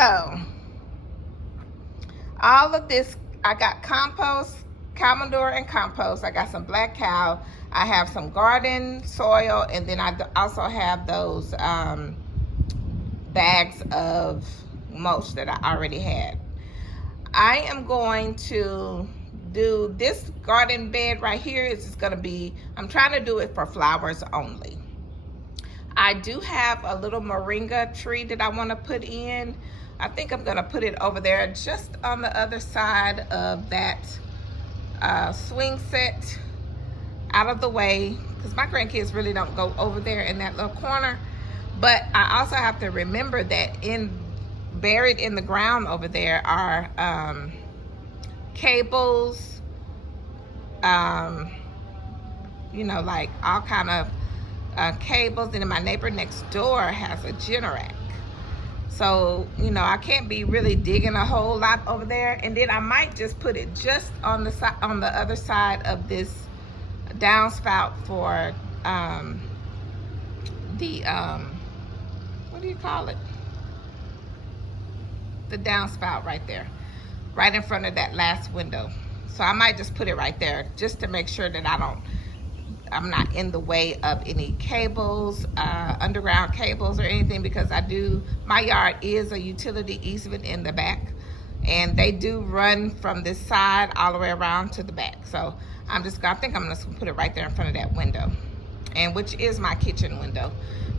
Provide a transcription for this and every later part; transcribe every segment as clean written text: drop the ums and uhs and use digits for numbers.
So all of this, I got compost, cow manure and compost. I got some black cow. I have some garden soil, and then I also have those bags of mulch that I already had. I am going to do this garden bed right here. Is just going to be, I'm trying to do it for flowers only. I do have a little moringa tree that I want to put in. I think I'm going to put it over there just on the other side of that swing set, out of the way, because my grandkids really don't go over there in that little corner. But I also have to remember that buried in the ground over there are cables, you know, like all kind of cables. And then my neighbor next door has a Generac. So, you know, I can't be really digging a whole lot over there. And then I might just put it just on the side, on the other side of this downspout for the what do you call it? The downspout right there, right in front of that last window. So I might just put it right there just to make sure that I'm not in the way of any cables, underground cables or anything, because my yard is a utility easement in the back, and they do run from this side all the way around to the back. So I think I'm just gonna put it right there in front of that window, and which is my kitchen window,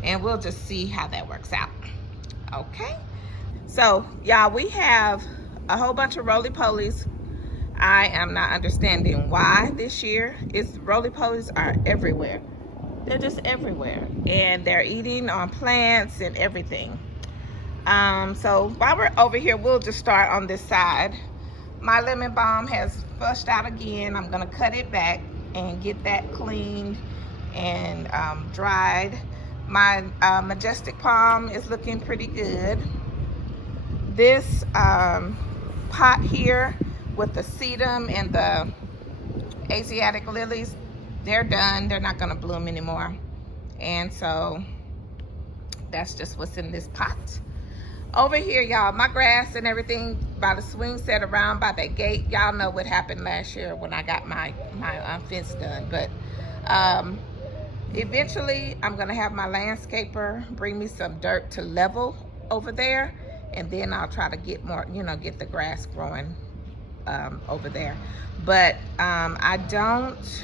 and we'll just see how that works out. Okay, so y'all, we have a whole bunch of roly-polies. I am not understanding why this year. Roly-polies are everywhere. They're just everywhere, and they're eating on plants and everything. So while we're over here, we'll just start on this side. My lemon balm has flushed out again. I'm gonna cut it back and get that cleaned and dried. My majestic palm is looking pretty good. This pot here with the sedum and the Asiatic lilies, they're done. They're not gonna bloom anymore. And so that's just what's in this pot. Over here, y'all, my grass and everything by the swing set around by that gate. Y'all know what happened last year when I got my fence done. But eventually I'm gonna have my landscaper bring me some dirt to level over there, and then I'll try to get more, you know, get the grass growing over there. But I don't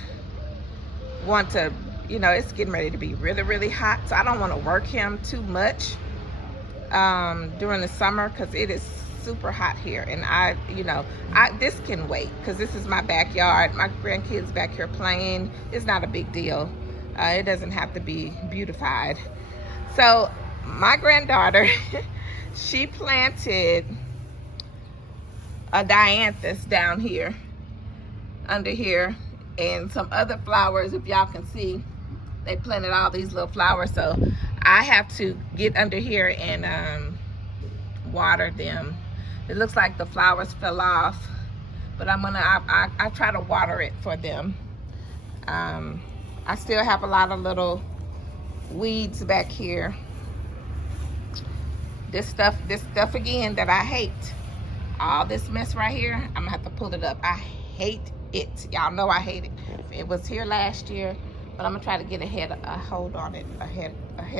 want to, you know, it's getting ready to be really, really hot, so I don't want to work him too much during the summer, because it is super hot here. And this can wait, because this is my backyard. My grandkids back here playing. It's not a big deal. It doesn't have to be beautified. So my granddaughter she planted a dianthus down here, under here, and some other flowers. If y'all can see, they planted all these little flowers. So I have to get under here and water them. It looks like the flowers fell off, but I try to water it for them. I still have a lot of little weeds back here. This stuff again that I hate. All this mess right here, I'm gonna have to pull it up. I hate it. Y'all know I hate it. It was here last year, but I'm gonna try to get a head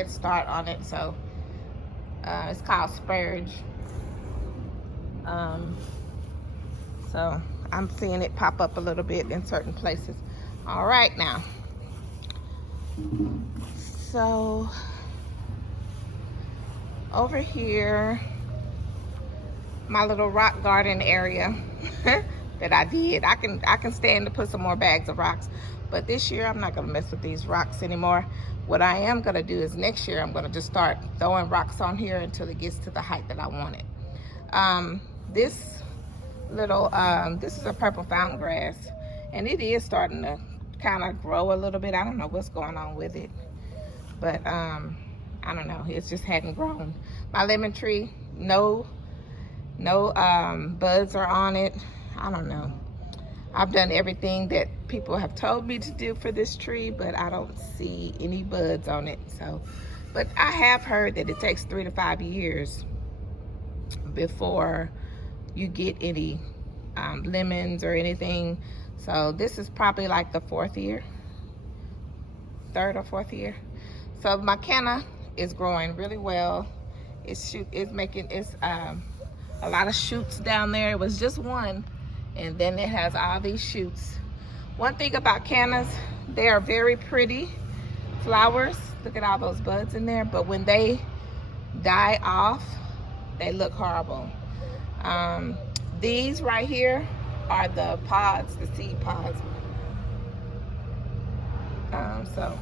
start on it. So it's called spurge. So I'm seeing it pop up a little bit in certain places. All right now. So over here, my little rock garden area that I did. I can stand to put some more bags of rocks, but this year I'm not gonna mess with these rocks anymore. What I am gonna do is next year I'm gonna just start throwing rocks on here until it gets to the height that I want it. This is a purple fountain grass, and it is starting to kind of grow a little bit. I don't know what's going on with it, but I don't know, it just hadn't grown. My lemon tree, no buds are on it. I don't know. I've done everything that people have told me to do for this tree, but I don't see any buds on it. So, but I have heard that it takes 3 to 5 years. before you get any lemons or anything. So this is probably like the 4th year, 3rd or 4th year. So my canna is growing really well. It's making a lot of shoots down there. It was just one, and then it has all these shoots. One thing about cannas, they are very pretty flowers. Look at all those buds in there, but when they die off, they look horrible. These right here are the pods, the seed pods. So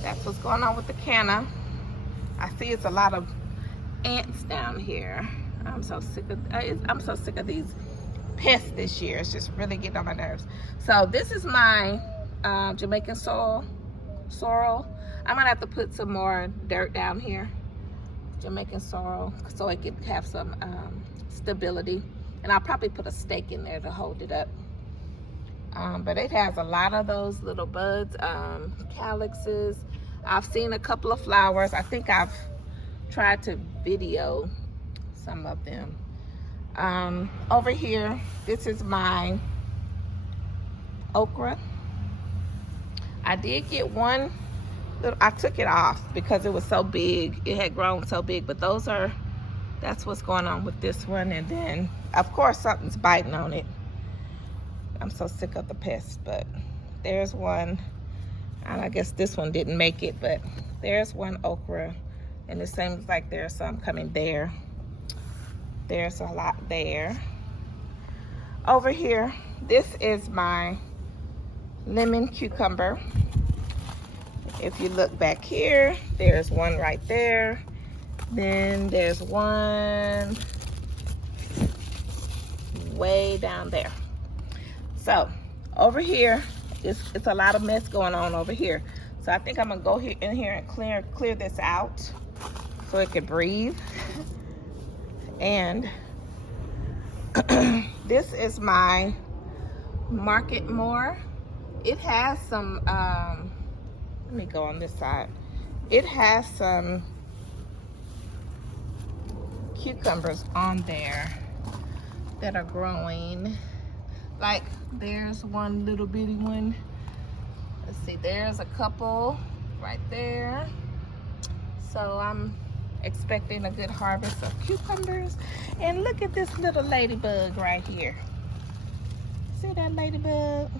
that's what's going on with the canna. I see it's a lot of ants down here. I'm so sick of these pests this year. It's just really getting on my nerves. So this is my Jamaican sorrel. I'm gonna have to put some more dirt down here. Jamaican sorrel, so it can have some stability. And I'll probably put a stake in there to hold it up. But it has a lot of those little buds, calyxes. I've seen a couple of flowers. I think I've tried to video some of them. Over here, this is my okra. I did get one little, I took it off because it was so big. It had grown so big, but that's what's going on with this one. And then, of course, something's biting on it. I'm so sick of the pests, but there's one. And I guess this one didn't make it, but there's one okra. And it seems like there's some coming there. There's a lot there. Over here, this is my lemon cucumber. If you look back here, there's one right there. Then there's one way down there. So over here, it's a lot of mess going on over here. So I think I'm gonna go in here and clear this out so it can breathe. And this is my Market More. It has some, let me go on this side. It has some cucumbers on there that are growing. Like there's one little bitty one. Let's see, there's a couple right there. So I'm expecting a good harvest of cucumbers. And look at this little ladybug right here. See that ladybug?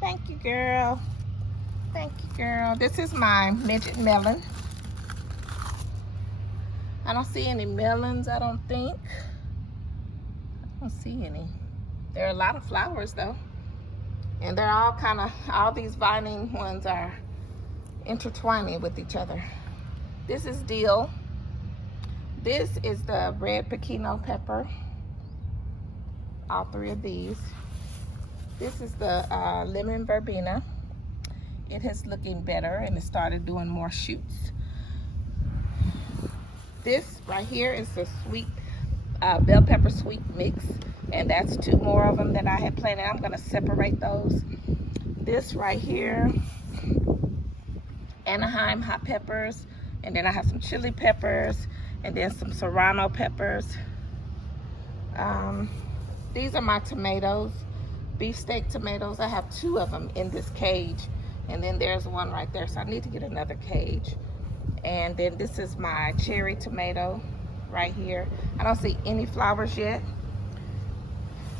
Thank you, girl. Thank you, girl. This is my midget melon. I don't see any melons, I don't think. I don't see any. There are a lot of flowers though. And they're all all these vining ones are intertwining with each other. This is dill. This is the red pequeno pepper. All three of these. This is the lemon verbena. It is looking better and it started doing more shoots. This right here is the sweet bell pepper sweet mix, and that's 2 more of them that I had planted. I'm gonna separate those. This right here, Anaheim hot peppers, and then I have some chili peppers, and then some serrano peppers. These are my tomatoes, beefsteak tomatoes. I have 2 of them in this cage, and then there's one right there, so I need to get another cage. And then this is my cherry tomato right here. I don't see any flowers yet.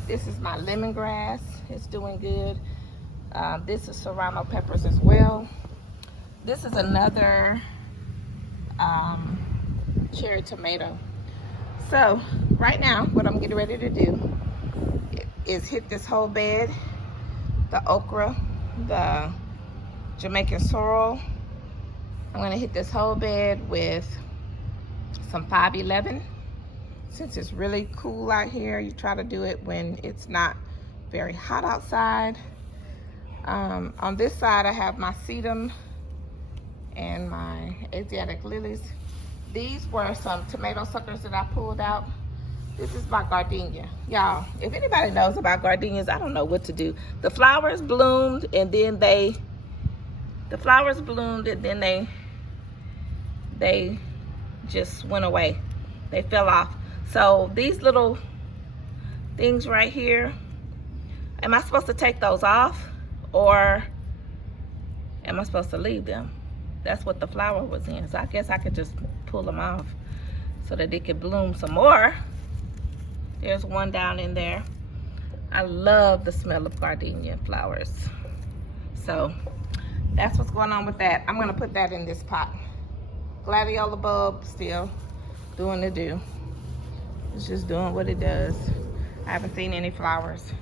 This is my lemongrass. It's doing good. This is serrano peppers as well. This is another cherry tomato. So right now, what I'm getting ready to do is hit this whole bed, the okra, the Jamaican sorrel. I'm gonna hit this whole bed with some 511. Since it's really cool out here, you try to do it when it's not very hot outside. On this side, I have my sedum and my Asiatic lilies. These were some tomato suckers that I pulled out. This is my gardenia. Y'all, if anybody knows about gardenias, I don't know what to do. The flowers bloomed and then they just went away. They fell off. So these little things right here, am I supposed to take those off or am I supposed to leave them? That's what the flower was in. So I guess I could just pull them off so that it could bloom some more. There's one down in there. I love the smell of gardenia flowers. So that's what's going on with that. I'm gonna put that in this pot. Gladiola bulb still doing the do. It's just doing what it does. I haven't seen any flowers.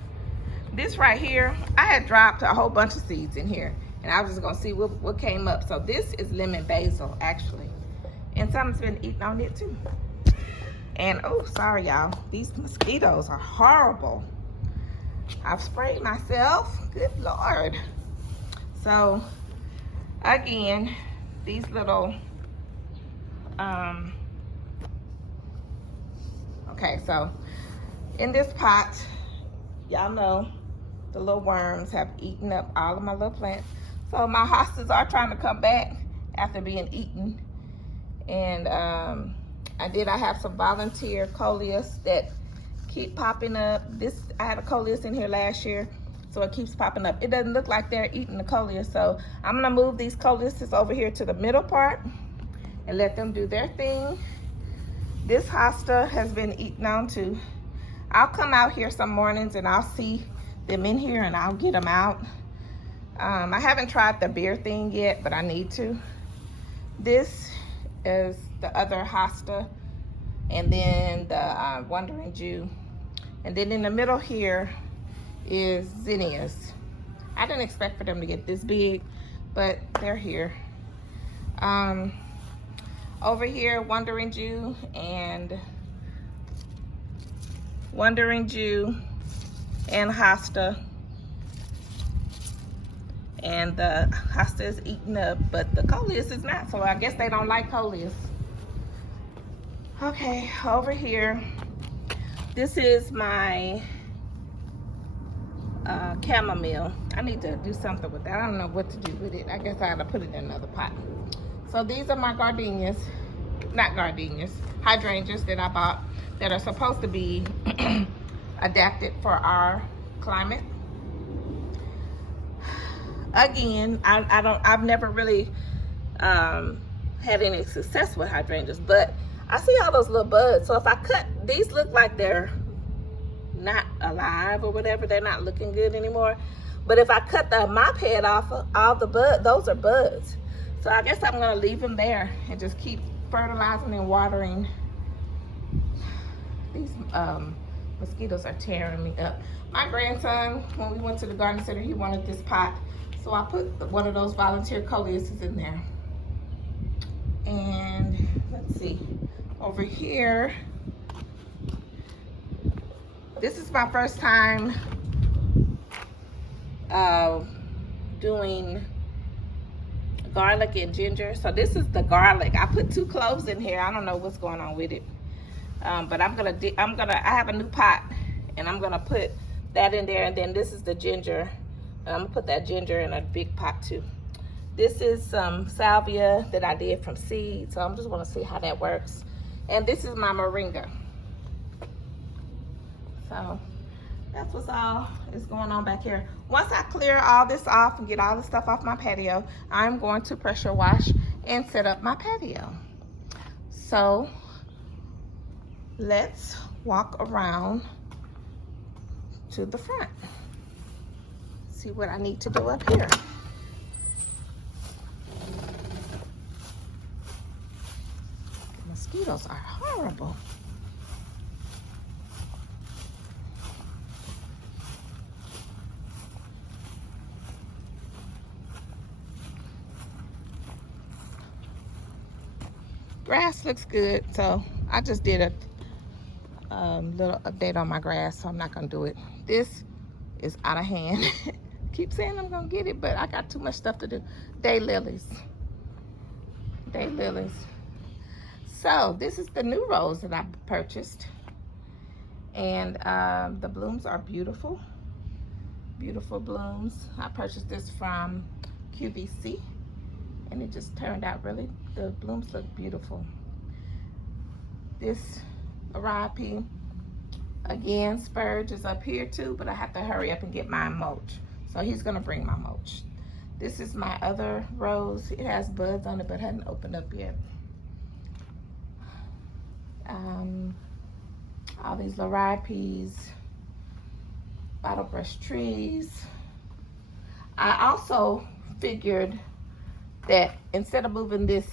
This right here, I had dropped a whole bunch of seeds in here and I was just gonna see what came up. So this is lemon basil actually. And something's been eating on it too. And oh, sorry y'all, these mosquitoes are horrible. I've sprayed myself, good Lord. So again, these little, okay, so in this pot, y'all know the little worms have eaten up all of my little plants. So my hostas are trying to come back after being eaten. And I have some volunteer coleus that keep popping up. I had a coleus in here last year, so it keeps popping up. It doesn't look like they're eating the coleus, so I'm gonna move these coleuses over here to the middle part and let them do their thing. This hosta has been eaten on too. I'll come out here some mornings and I'll see them in here and I'll get them out. I haven't tried the beer thing yet, but I need to. This is the other hosta, and then the Wandering Jew. And then in the middle here is zinnias. I didn't expect for them to get this big, but they're here. Over here, Wandering Jew and hosta. And the hosta is eaten up, but the coleus is not, so I guess they don't like coleus. Okay, over here, this is my chamomile. I need to do something with that. I don't know what to do with it. I guess I gotta put it in another pot. So these are my gardenias, not gardenias, hydrangeas that I bought that are supposed to be adapted for our climate. Again, I've never really had any success with hydrangeas, but I see all those little buds. So if I cut, these look like they're not alive or whatever. They're not looking good anymore. But if I cut the mop head off of all the buds, those are buds. So I guess I'm gonna leave them there and just keep fertilizing and watering. These mosquitoes are tearing me up. My grandson, when we went to the garden center, he wanted this pot. So I put one of those volunteer coleuses in there. And let's see, over here, this is my first time doing garlic and ginger. So this is the garlic. I put 2 cloves in here. I don't know what's going on with it. But I have a new pot and I'm gonna put that in there, and then this is the ginger. I'm gonna put that ginger in a big pot too. This is some salvia that I did from seed, so I'm just wanna see how that works. And this is my moringa. So that's what's all is going on back here. Once I clear all this off and get all the stuff off my patio, I'm going to pressure wash and set up my patio. So let's walk around to the front. See what I need to do up here. The mosquitoes are horrible. Grass looks good, so I just did a little update on my grass, so I'm not gonna do it. This is out of hand. Keep saying I'm gonna get it, but I got too much stuff to do. Daylilies. So this is the new rose that I purchased, and the blooms are beautiful. Beautiful blooms. I purchased this from QVC, and it just turned out really, the blooms look beautiful. this Larapi. Again, Spurge is up here too, but I have to hurry up and get my mulch. So he's gonna bring my mulch. This is my other rose. It has buds on it, but hadn't opened up yet. All these Larapis, bottle brush trees. I also figured that instead of moving this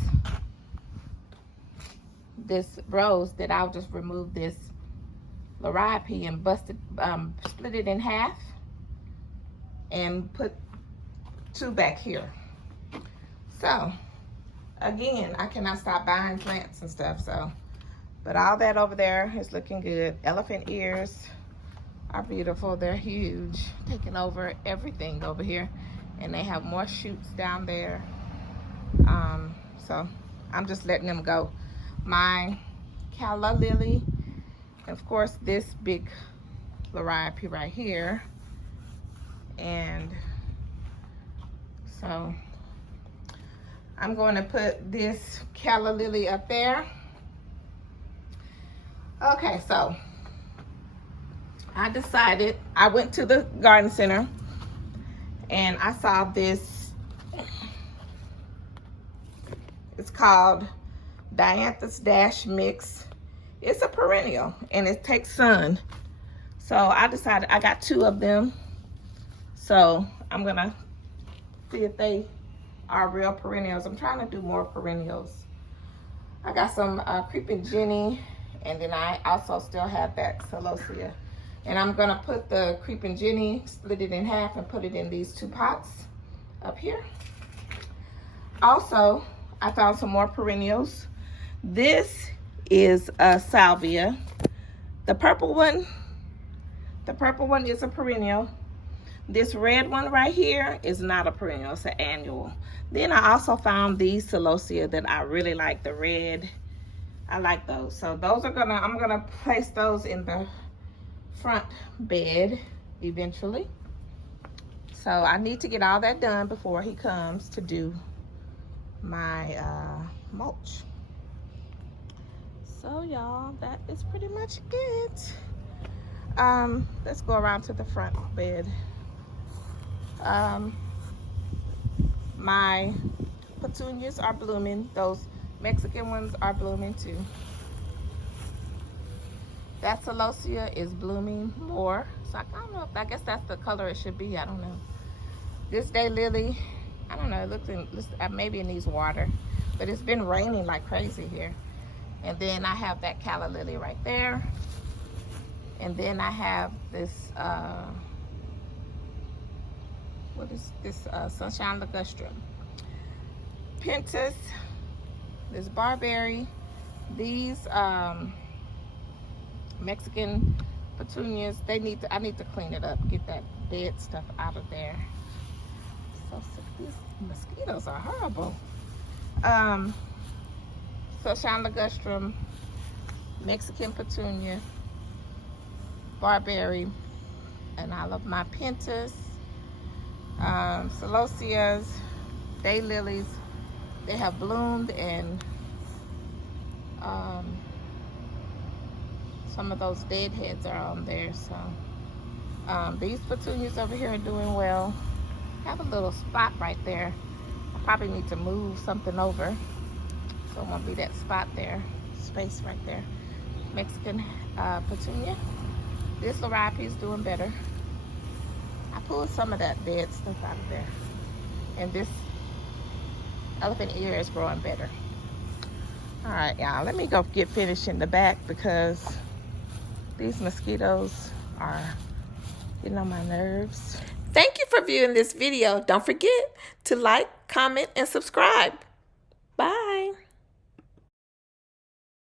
rose, that I'll just remove this Larapi and split it in half and put 2 back here. So again, I cannot stop buying plants and stuff. So, but all that over there is looking good. Elephant ears are beautiful. They're huge, taking over everything over here, and they have more shoots down there. So I'm just letting them go. My calla lily, of course, this big Larapi right here, and so I'm going to put this calla lily up there. Okay, so I decided, I went to the garden center and I saw this. It's called Dianthus Dash Mix. It's a perennial and it takes sun. So I decided, I got 2 of them. So I'm gonna see if they are real perennials. I'm trying to do more perennials. I got some Creeping Jenny, and then I also still have that Celosia. And I'm gonna put the Creeping Jenny, split it in half and put it in these 2 pots up here. Also, I found some more perennials. This is a salvia. The purple one is a perennial. This red one right here is not a perennial, it's an annual. Then I also found these Celosia that I really like, the red. I like those. So those are I'm gonna place those in the front bed eventually. So I need to get all that done before he comes to do my mulch. So y'all, that is pretty much it. Let's go around to the front bed. My petunias are blooming. Those Mexican ones are blooming too. That Celosia is blooming more. So I don't know, I guess that's the color it should be. I don't know. This daylily, I don't know, it looks maybe it needs water, but it's been raining like crazy here. And then I have that calla lily right there. And then I have this, what is this? Sunshine Ligustrum. Pentas, this barberry, these Mexican petunias, I need to clean it up, get that dead stuff out of there. So sick. These mosquitoes are horrible. Sunshine Ligustrum, Mexican petunia, barberry, and I love my pentas, Celosias, daylilies. They have bloomed, and some of those dead heads are on there. So these petunias over here are doing well. I have a little spot right there. I probably need to move something over, so it won't be that spot there, space right there. Mexican petunia. This Larapi is doing better. I pulled some of that dead stuff out of there. And this elephant ear is growing better. All right, y'all, let me go get finished in the back because these mosquitoes are getting on my nerves. Thank you for viewing this video. Don't forget to like, comment, and subscribe.